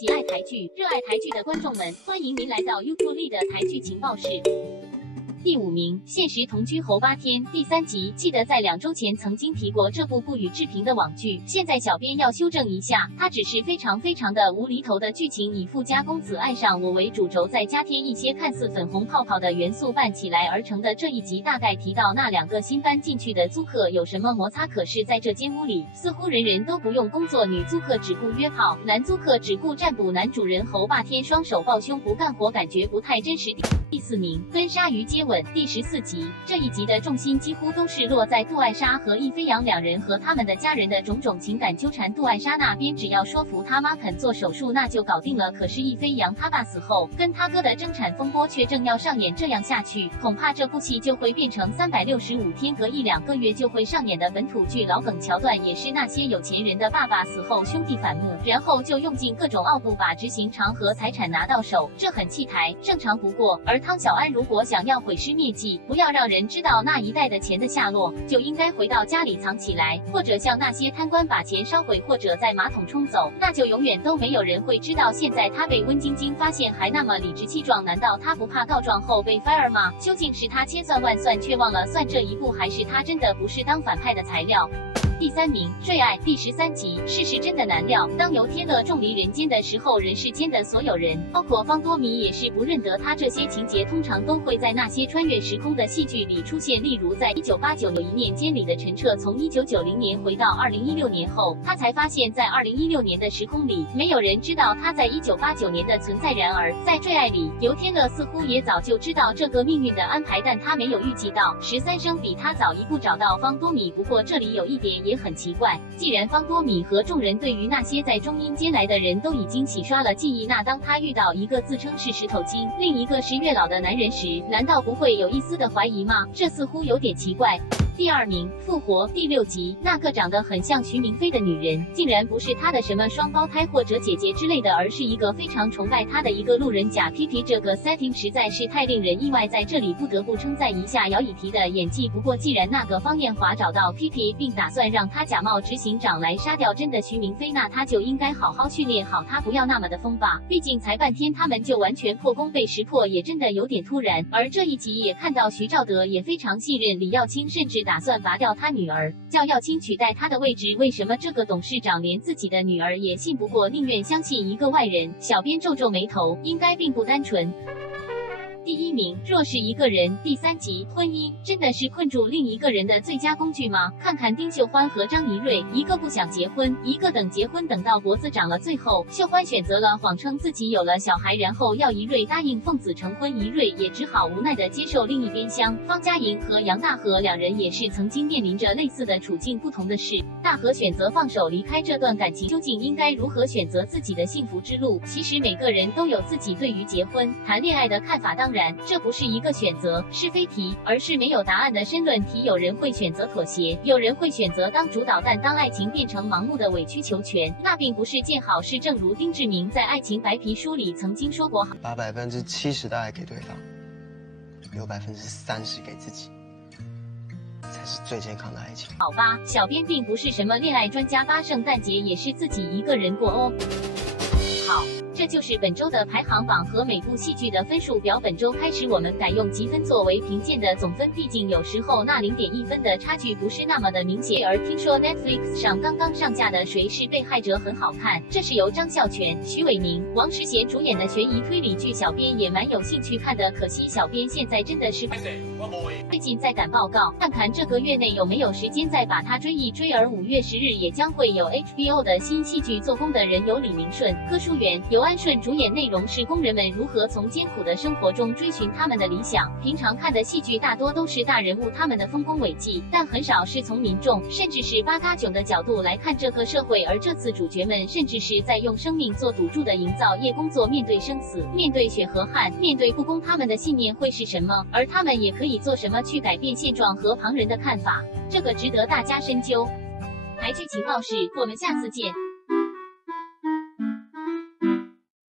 喜爱台剧、热爱台剧的观众们，欢迎您来到 YouTube 的台剧情报室。第5名，现实同居侯8天第3集，记得在2周前曾经提过这部不予置评的网剧，现在小编要修正一下，它只是非常的无厘头的剧情，以富家公子爱上我为主轴，再加添一些看似粉红泡泡的元素拌起来而成的。这一集大概提到那2个新搬进去的租客有什么摩擦，可是在这间屋里，似乎人人都不用工作，女租客只顾约炮，男租客只顾占卜，男主人侯8天双手抱胸不干活，感觉不太真实。第4名，跟鲨鱼接吻第14集，这一集的重心几乎都是落在杜艾莎和易飞扬2人和他们的家人的种种情感纠缠。杜艾莎那边只要说服他妈肯做手术，那就搞定了。可是易飞扬他爸死后，跟他哥的争产风波却正要上演，这样下去，恐怕这部戏就会变成365天隔1-2个月就会上演的本土剧老梗桥段，也是那些有钱人的爸爸死后兄弟反目，然后就用尽各种奥步把执行长和财产拿到手，这很弃台，正常不过。而汤小安如果想要毁尸灭迹，不要让人知道那一袋的钱的下落，就应该回到家里藏起来，或者像那些贪官把钱烧毁，或者在马桶冲走，那就永远都没有人会知道。现在他被温晶晶发现还那么理直气壮，难道他不怕告状后被 fire 吗？究竟是他千算万算却忘了算这一步，还是他真的不是当反派的材料？第3名，最爱第13集，世事真的难料。当由天乐重离人间的时候，人世间的所有人，包括方多米也是不认得他。这些情节通常都会在那些穿越时空的戏剧里出现，例如在1989有一念间里的陈彻从1990年回到2016年后，他才发现在2016年的时空里，没有人知道他在1989年的存在。然而在最爱里，由天乐似乎也早就知道这个命运的安排，但他没有预计到13生比他早一步找到方多米。不过这里有一点也很奇怪，既然方多米和众人对于那些在中阴间来的人都已经洗刷了记忆，那当他遇到一个自称是石头精，另一个是月老的男人时，难道不会有一丝的怀疑吗？这似乎有点奇怪。第2名，复活第6集，那个长得很像徐明飞的女人，竟然不是她的什么双胞胎或者姐姐之类的，而是一个非常崇拜她的一个路人甲 PP。这个 setting 实在是太令人意外，在这里不得不称赞一下姚以缇的演技。不过既然那个方艳华找到 PP 并打算让他假冒执行长来杀掉真的徐明飞，那他就应该好好训练好他，不要那么的疯吧，毕竟才半天他们就完全破功被识破，也真的有点突然。而这一集也看到徐兆德也非常信任李耀清，甚至打算拔掉他女儿，叫耀清取代他的位置。为什么这个董事长连自己的女儿也信不过，宁愿相信一个外人？小编皱皱眉头，应该并不单纯。第1名，若是一个人第3集，婚姻真的是困住另一个人的最佳工具吗？看看丁秀欢和张怡瑞，一个不想结婚，一个等结婚等到脖子长了，最后秀欢选择了谎称自己有了小孩，然后要怡瑞答应奉子成婚，怡瑞也只好无奈的接受。另一边厢，方嘉莹和杨大河2人也是曾经面临着类似的处境，不同的是，大河选择放手离开这段感情，究竟应该如何选择自己的幸福之路？其实每个人都有自己对于结婚、谈恋爱的看法，当然这不是一个选择是非题，而是没有答案的申论题。有人会选择妥协，有人会选择当主导，但当爱情变成盲目的委曲求全，那并不是件好事。正如丁志明在《爱情白皮书》里曾经说过，把70%的爱给对方，留30%给自己，才是最健康的爱情。好吧，小编并不是什么恋爱专家吧，圣诞节也是自己一个人过哦。好，这就是本周的排行榜和每部戏剧的分数表。本周开始我们改用积分作为评鉴的总分，毕竟有时候那0.1分的差距不是那么的明显。而听说 Netflix 上刚刚上架的《谁是被害者》很好看，这是由张孝全、徐伟宁、王识贤主演的悬疑推理剧，小编也蛮有兴趣看的。可惜小编现在真的是最近在赶报告，看看这个月内有没有时间再把它追一追。而5月10日也将会有 HBO 的新戏剧《做工的人》，由李明顺、柯书媛、尤安顺主演，内容是工人们如何从艰苦的生活中追寻他们的理想。平常看的戏剧大多都是大人物他们的丰功伟绩，但很少是从民众甚至是八嘎囧的角度来看这个社会。而这次主角们甚至是在用生命做赌注的营造业工作，面对生死，面对血和汗，面对不公，他们的信念会是什么？而他们也可以做什么去改变现状和旁人的看法？这个值得大家深究。台剧情报室，我们下次见。